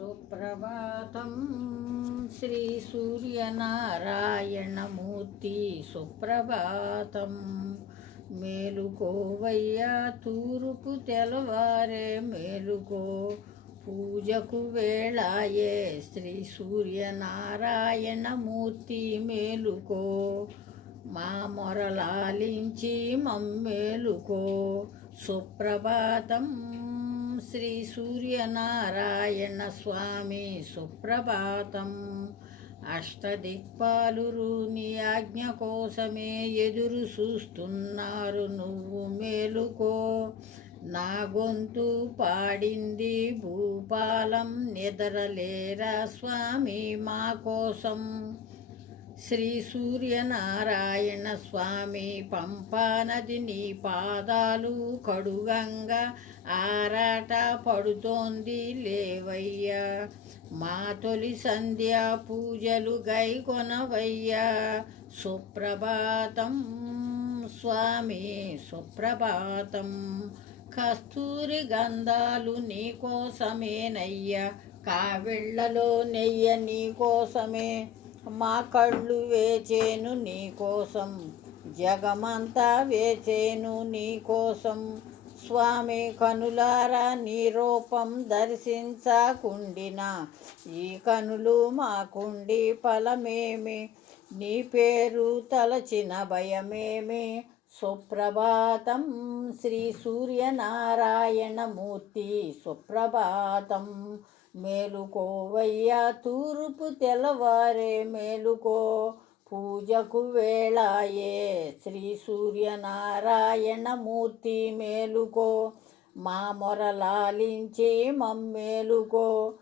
సుప్రభాతం శ్రీ సూర్యనారాయణమూర్తి సుప్రభాతం. మేలుకోవయ్యా తూర్పు తెలవారే మేలుకో, పూజకు వేళాయే శ్రీ సూర్యనారాయణమూర్తి మేలుకో. మా మొరలాలించి మమ్మేలుకో. సుప్రభాతం శ్రీ సూర్యనారాయణ స్వామి సుప్రభాతం. అష్టదిక్పాలురు నీ ఆజ్ఞ కోసమే ఎదురు చూస్తున్నారు, నువ్వు మేలుకో. నా గొంతు పాడింది భూపాలం, నిద్రలేరా స్వామి మా కోసం. శ్రీ సూర్యనారాయణ స్వామి పంపానది నీ పాదాలు కడుగంగా ఆరాట పడుతోంది లేవయ్యా. మా తొలి సంధ్యా పూజలు గైకొనవయ్యా. సుప్రభాతం స్వామి సుప్రభాతం. కస్తూరి గంధాలు నీకోసమేనయ్యా, కావిళ్లలో నెయ్య నీకోసమే. మా కళ్ళు వేచేను నీకోసం, జగమంతా వేచేను నీకోసం. స్వామి కనులారా నీ రూపం దర్శించకుండిన ఈ కనులు మాకుండి ఫలమేమి, నీ పేరు తలచిన భయమేమి. సుప్రభాతం శ్రీ సూర్యనారాయణమూర్తి సుప్రభాతం. మేలుకోవయ్యా తూర్పు తెల్లవారే మేలుకో, పూజకు వేళాయే శ్రీ సూర్యనారాయణమూర్తి మేలుకో. మా మొరలాలించి మమ్మేలుకో.